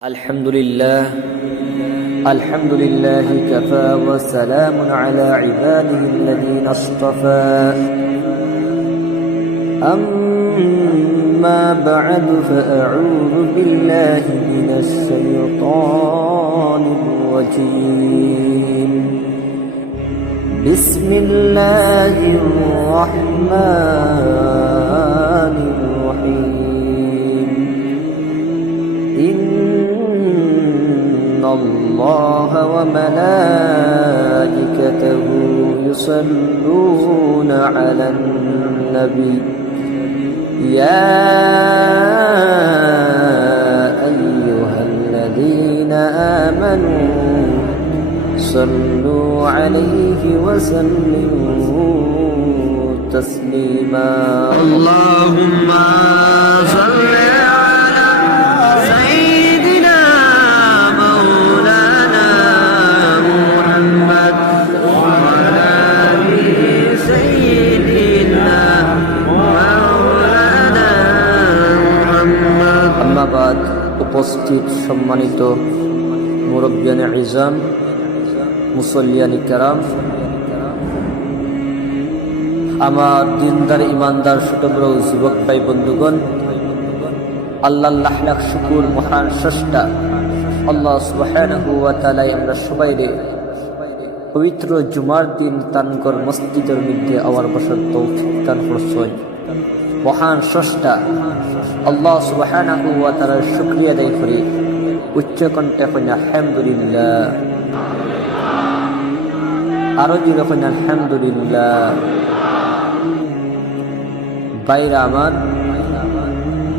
الحمد لله كفى وسلام على عباده الذين اصطفى أما بعد فأعوذ بالله من الشيطان الرجيم بسم الله الرحمن الرحيم إن الله وملائكته يصلون على النبي يا أيها الذين آمنوا صلوا عليه وسلموا تسليما اللهم صل على سيدنا مولانا محمد وعلى آل سيدنا مولانا محمد أما بعد উপস্থিত সম্মানিত মুরব্বিয়ানে ইজাম মুসল্লিয়ানি কেরাম আমার দিনদার ইমানদার ছোট বড় যুবক ভাই বন্ধুগণ, আল্লাহ লাখ লাখ শুকুর মহান স্রষ্টা আল্লাহ সুবহানাহু ওয়া তাআলা আমরা সবাইরে পবিত্র জুমার দিন তানগর মসজিদের মধ্যে আওয়ার বসার তৌফিক দান করছেন। মহান স্রষ্টা আল্লাহ সুবহানাহু ওয়া তাআলার শুকরিয়া আদায় করি উচ্চ কণ্ঠে কই আলহামদুলিল্লাহ, আরো জোরে কই আলহামদুলিল্লাহ। বাইরা আমার,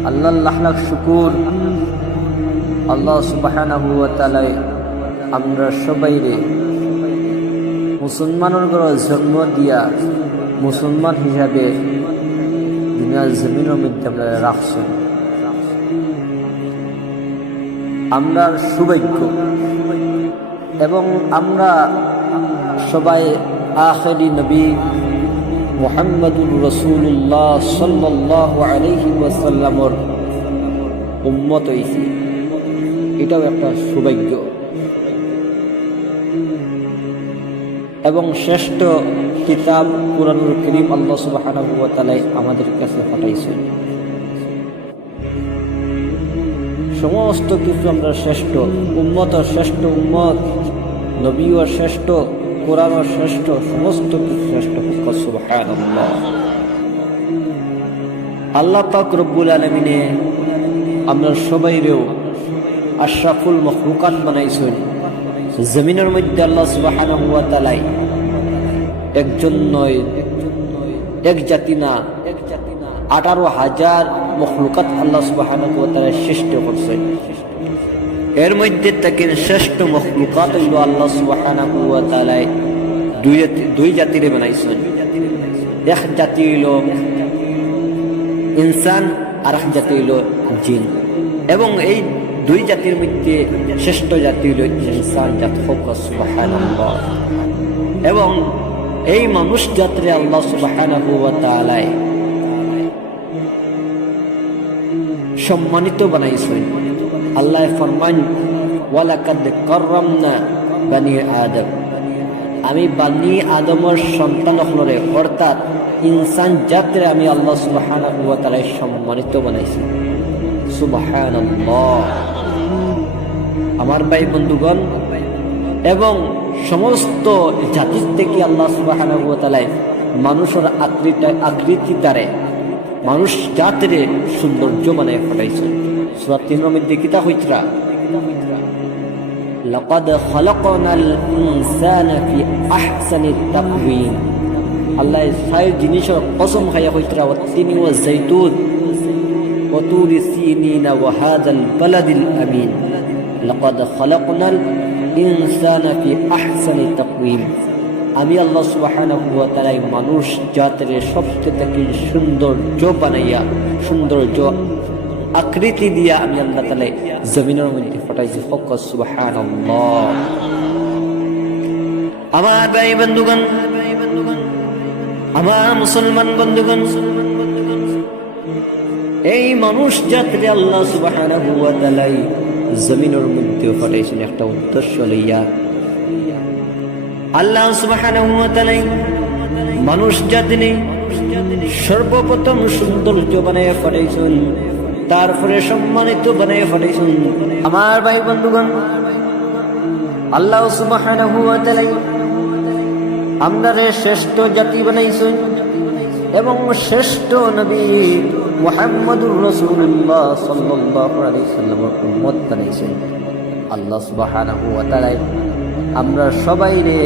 আল্লাহ লাখ লাখ শুকুর আল্লাহ সুবহানাহু ওয়া তাআলা আমরা সবাইরে মুসলমানের ঘরে জন্ম দিয়া মুসলমান হিসাবে দুনিয়ার জমিনের মধ্যে আমরা রাখছেন। আমরা সৌভাগ্য এবং আমরা সবাই আখিরি নবী মুহাম্মদুর রাসূলুল্লাহ সাল্লাল্লাহু আলাইহি ওয়াসাল্লামের উম্মত হইছি, এটাও একটা সৌভাগ্য। এবং শ্রেষ্ঠ কিতাব কুরআনুল কারীম আল্লাহ সুবহানাহু ওয়া তাআলা আমাদের কাছে পাঠাইছেন। সমস্ত কিছু আমরা শ্রেষ্ঠ উম্মত, শ্রেষ্ঠ উম্মত, নবীও শ্রেষ্ঠ, কোরআনও শ্রেষ্ঠ, সমস্ত কিছু শ্রেষ্ঠ। সুবহানাল্লাহ। আল্লাহ পাক রব্বুল আলামিনে আমরা সবাইরেও আশরাফুল মখলুকাত বানাইছেন। জমিনের মধ্যে আল্লাহ সুবহানাহু ওয়া তাআলা একজন নয়, এক জাতি না, 18,000 মখলুকাত আল্লাহ সুবহানাহু ওয়া তাআলা সৃষ্টি করছেন। এর মধ্যে থেকে শ্রেষ্ঠ মখলুকাত হইল আল্লাহ সুবহানাহু ওয়া তাআলা দুই জাতিরে বানাইছেন। এক জাতি হইল ইনসান আর এক জাতি হইল জিন। এবং এই দুই জাতির মধ্যে শ্রেষ্ঠ জাতি হইল ইনসান জাত। সুবহানাল্লাহ। এবং এই মানুষ জাতিরে আল্লাহ সুবহানাহু ওয়া তাআলা সম্মানিত বানাইছেন। আল্লাহ ফরমান ওয়ালাকাদ কাররামনা বানি আদম, আমি বানি আদমের সন্তানসকলরে অর্থাৎ ইনসান জাতিরে আমি আল্লাহ সুবহানাহু ওয়া তাআলা সম্মানিত বানাইছি। সুবহানাল্লাহ। আমার ভাই বন্ধুগণ, এবং সমস্ত জাতির থেকে আল্লাহ সুবহানাহু ওয়া তাআলা মানুষের আকৃতি দ্বারে মানুষ জাতিরে সৌন্দর্য বানায় ফটাইছে। সূরা 3 এর মধ্যে কিতা হইতরা লাকাদ খালাকনাল ইনসানা ফি আহসানি তাকওয়িম। আল্লাহ সাই জিনিসের কসম খাইয়া হইতরা ওয়াতিনি ওয়া যাইতুন ওয়া তুরি সিনিনা ওয়া হাযাল বালাদিল আমিন লাকাদ খালাকনাল ইনসানা ফি আহসানি তাকওয়িম। আমি আল্লাহ সুবহানাহু ওয়া তাআলা মানুষ জাতির সবথেকে সৌন্দর্য বানাইয়া, সৌন্দর্য আকৃতি দিয়া আমি আল্লাহ তাআলা জমিনের মধ্যে পাঠাইছি। সুবহানাল্লাহ। আমার ভাই বন্ধুগণ, আমার মুসলমান বন্ধুগণ, এই মানুষ জাতিরে আল্লাহ সুবহানাহু ওয়া তাআলা জমিনের মধ্যে পাঠাইছেন একটা উদ্দেশ্য লইয়া। আল্লাহ সুবহানাহু ওয়া তাআলা মানুষ জাতিকে সর্বপ্রথম সৌন্দর্য বানাইয়া পাঠাইছেন, তারপরে সম্মানিত বানাইয়া পাঠাইছেন। আমার ভাই বন্ধুগণ, আল্লাহ সুবহানাহু ওয়া তাআলা আমরারে শ্রেষ্ঠ জাতি বানাইছেন এবং শ্রেষ্ঠ নবী মুহাম্মদুর রাসূলুল্লাহ সাল্লাল্লাহু আলাইহি ওয়াসাল্লামের উম্মত বানাইছেন। আল্লাহ সুবহানাহু ওয়া তাআলা আমরা সবাইরে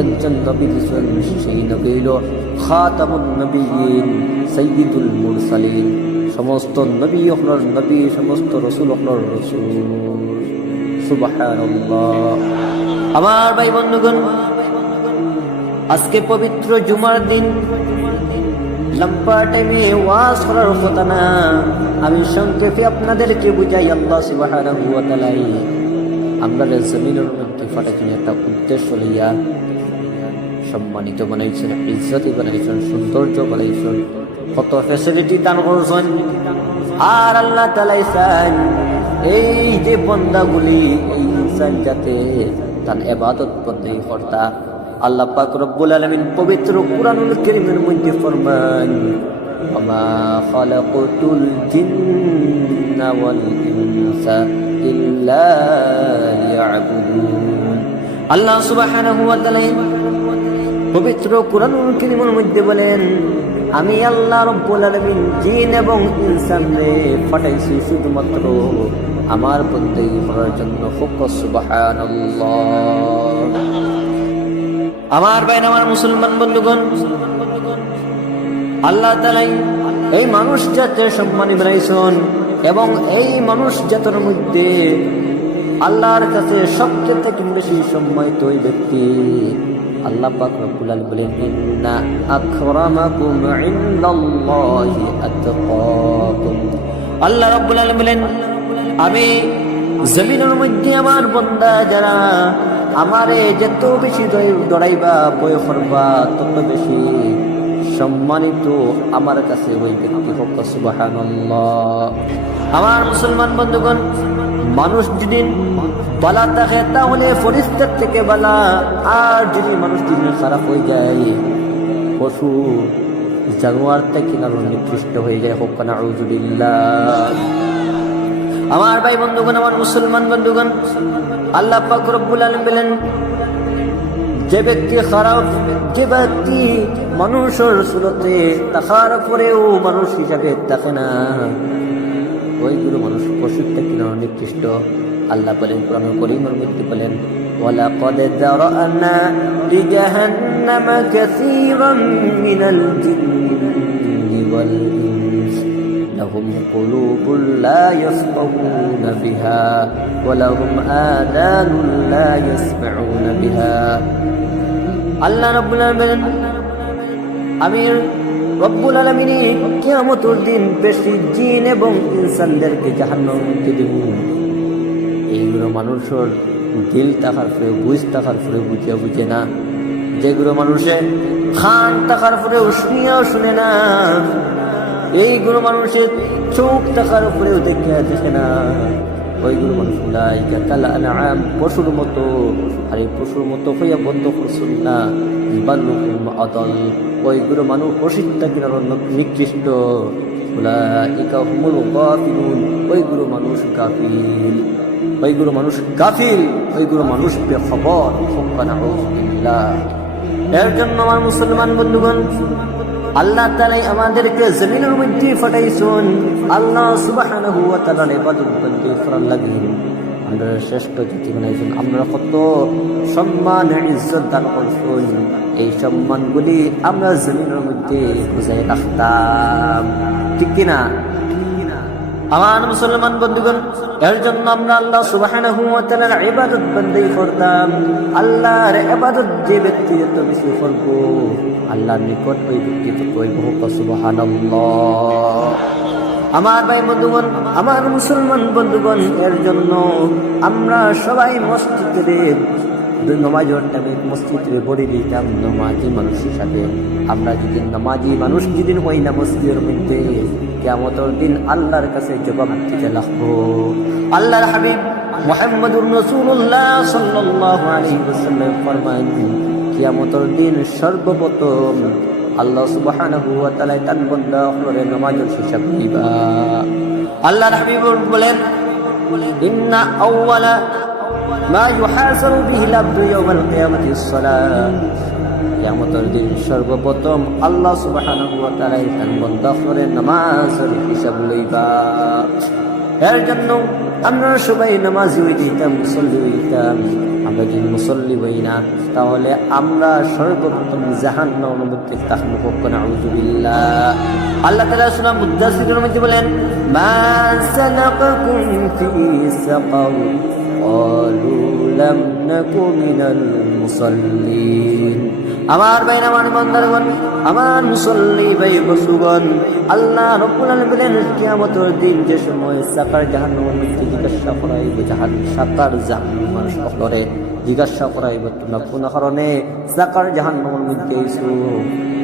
একজন নবী দিয়েছেন, সেই নবী হলো খাতামুন নবিয়্যিন সাইয়্যিদুল মুরসালিন। সমস্ত নবী হলোর নবী, সমস্ত রাসূল হলোর রাসূল। সুবহানাল্লাহ। আমার ভাই বন্ধুগণ, আজকে পবিত্র জুমার দিন, লম্বা টাইমে ওয়াজ করার কথা না, আমি সংক্ষেপে আপনাদেরকে বুঝাই। আল্লাহ সুবহানাহু ওয়া তাআলা আমরা জমিনের মধ্যে পাঠাইছেন একটা উদ্দেশ্য লইয়া। সম্মানিত বানাইছেন, ইজ্জতি বানাইছেন, সৌন্দর্য বানাইছেন, কত ফ্যাসিলিটি দান করছেন। আর আল্লাহ তাআলা চান এই যে বান্দাগুলি, এই ইনসান যাতে তার ইবাদত বন্দী করতা। আল্লাহ পাক রব্বুল আলামিন পবিত্র কুরআনুল কারীমের মধ্যে ফরমান, ওমা খালাকুতুল জিন্না ওয়াল ইনসা ইল্লা লিয়াবুদুন। আল্লাহ সুবহানাহু ওয়া তাআলা পবিত্র কুরআনুল কারীমের মধ্যে বলেন, আমি আল্লাহ রব্বুল আলামিন জিন এবং ইনসানকে পাঠাইছি শুধুমাত্র আমার বন্দেগী করার জন্য। সুবহানাল্লাহ। আমার ভাই, আমার মুসলমান বন্ধুগণ, আল্লাহ তাআলা এই মানুষ জাতের সম্মানী বানাইছেন এবং এই মানুষ জাতের মধ্যে আল্লাহর কাছে সবচেয়ে থেকে বেশি সম্মানিত ওই ব্যক্তি আল্লাহ পাক রব্বুল আলামিন বলেন, ইন্না আকরামাকুম ইনদাল্লাহি আতকাকুম। আল্লাহ রব্বুল আলামিন বলেন, আমি জমিনের মধ্যে আমার বান্দা যারা আমারে যত বেশি দৌড়াইবা, ভয় করবা, তত বেশি সম্মানিত আমার কাছে ওই ব্যক্তি হোক। সুবহানাল্লাহ। আমার মুসলমান বন্ধুগণ, মানুষ যদি বালা থাকে তাহলে ফেরেশতার থেকে বালা, আর যদি মানুষ যদি খারাপ হয়ে যায়, পশু জানোয়ার থেকে আরো নিকৃষ্ট হয়ে যায়। হোক না আউযুবিল্লাহ। আমার ভাই বন্ধুগণ, আমার মুসলমান বন্ধুগণ, আল্লাহ পাক রব্বুল আলামিন বলেন, যে ব্যক্তি খারাপ, যে ব্যক্তি মানুষের সুরতে তাকার পরেও মানুষ হিসাবে থাকে না, ওইগুলো মানুষ পশুর থেকে নিকৃষ্ট। আল্লাহ বলেন কোরআনুল কারীমের মধ্যে বলেন, ওয়ালাকাদ যারানা লিজাহান্নামা কাসীরাম মিনাল জিন্নি ওয়াল ইনস লাহুম কুলুবুন লা ইয়াফকাহুনা বিহা ওয়া লাহুম আযানুন লা ইয়াসমাউনা বিহা। আল্লাহ রাব্বুল আলামিন, আমি রব্বুল আলামিন কিয়ামতের দিন বেশি জিন এবং ইনসানদেরকে জাহান্নামের মধ্যে দেব। এইগুলো মানুষের দিল থাকার পরে, বুঝ থাকার পরে বুঝে না, যেগুলো মানুষের খান থাকার পরেও শুনিয়াও শুনে না, এইগুলো মানুষের চোখ থাকার পরেও দেখে না, ওইগুলো মানুষ উলাইকা কাল আনআম, পশুর মতো। আর এই পশুর মতো হইয়া বন্ধ করছেন না, বাল হুম আদাল, ওইগুলো মানুষ প্রসিদ্ধ কিনার নিকৃষ্ট। উলাইকা হুমুল গাফিলুন, ওইগুলো মানুষ গাফিল, ওইগুলো মানুষ গাফিল, ওইগুলো মানুষ বেখবর। সুবহানাল্লাহ। এর জন্য আমার মুসলমান বন্ধুগণ, আল্লাহ তাআলা আমাদেরকে জমিনের মধ্যে পাঠাইছেন আল্লাহ সুবহানাহু ওয়া তাআলার ইবাদত বন্দী করার লাগি। আমরা শ্রেষ্ঠ জাতি বানাইছেন, আমরা কত সম্মান ইজ্জত দান করছেন, এই সম্মানগুলি আমরা জমিনের মধ্যে বুঝাই রাখতাম, ঠিক কিনা? আমার মুসলমান বন্ধুগণ, এর জন্য আমরা আল্লাহ সুবহানাহু ওয়া তাআলার ইবাদত বন্দী করতাম। আল্লাহর ইবাদত যে ব্যক্তি যত বেশি করব, আল্লাহর নিকট ওই ব্যক্তি তত বহু। সুবহানাল্লাহ। আমার ভাই বন্ধুগণ, আমার মুসলমান বন্ধুগণ, এর জন্য আমরা সবাই মসজিদে নামাজের টাইমে মসজিদে বড়ি দিতাম নামাজি মানুষ হিসাবে। আমরা যদি নামাজি মানুষ যেদিন হই না মসজিদের মধ্যে, কিয়ামতের দিন আল্লাহর কাছে জবাব দিতে লাগবো। আল্লাহর হাবিব মুহাম্মদুর রাসূলুল্লাহ সাল্লাল্লাহু আলাইহি ওয়াসাল্লাম ফরমান, কিয়ামতের দিন সর্বপ্রথম আল্লাহ সুবহানাহু ওয়া তাআলা তার বান্দাদের নামাজের হিসাব দিবা। আল্লাহর হাবিব বলেন, ইন্না আউওয়ালা মা ইউহাসাবু বিহিল আবদু ইয়াওমাল কিয়ামাতি আস-সালাত। কিয়ামতের দিন সর্বপ্রথম আল্লাহ সুবহানাহু ওয়া তাআলা তার বান্দাদের নামাজের হিসাব লইবা। এর জন্য আমরা সবাই নামাজি হইতাম, মুসল্লি হইতাম। আমরা যদি মুসল্লি হই না, তাহলে আমরা সর্বপ্রথম জাহান্নামের মধ্যে তাকমুখ নাউযুবিল্লাহ। আল্লাহ তাআলা সূরা মুদ্দাসসিরের মধ্যে বলেন, মা সালাকাকুম ফি সাকার ক্বালু লাম নাকু মিনাল মুসাল্লিন। আমার ভাই, আমার বান্দাগণ, আমার মুসল্লি ভাই বন্ধুগণ, আল্লাহ রাব্বুল আলামিন বলেন, কিয়ামতের দিন যে সময় সাকার জাহান্নামের মধ্যে জিজ্ঞাসা করাইব, সাকার জাহান্নামের সকলে জিজ্ঞাসা করাইব, তোমরা কোন কারণে সাকার জাহান্নামের মধ্যে আইছো?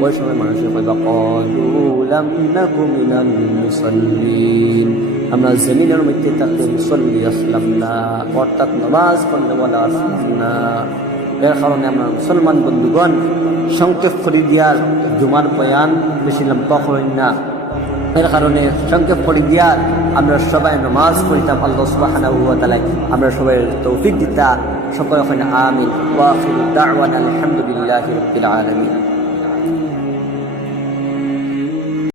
ওই সময় মানুষের কইবা, ক্বালু লাম নাকু মিনাল মুসাল্লিন, আমরা জমিনের মধ্যে থাকতে মুসল্লি আসলাম না, অর্থাৎ নামাজ পড়নেওয়ালা আসলাম না। এর কারণে আমরা মুসলমান বন্ধুগণ সংক্ষেপ করে দিয়ার জুমার বয়ান বেশি লম্বা করেন না। এর কারণে সংক্ষেপ করে দিয়ার আমরা সবাই নামাজ পড়িতাম। আল্লাহ সুবহানাহু ওয়া তাআলা আমরা সবাই তৌফিক দিতা। সকলে আমিন। ওয়া আখিরু দাওয়ানা আলহামদুলিল্লাহি রাব্বিল আলামিন।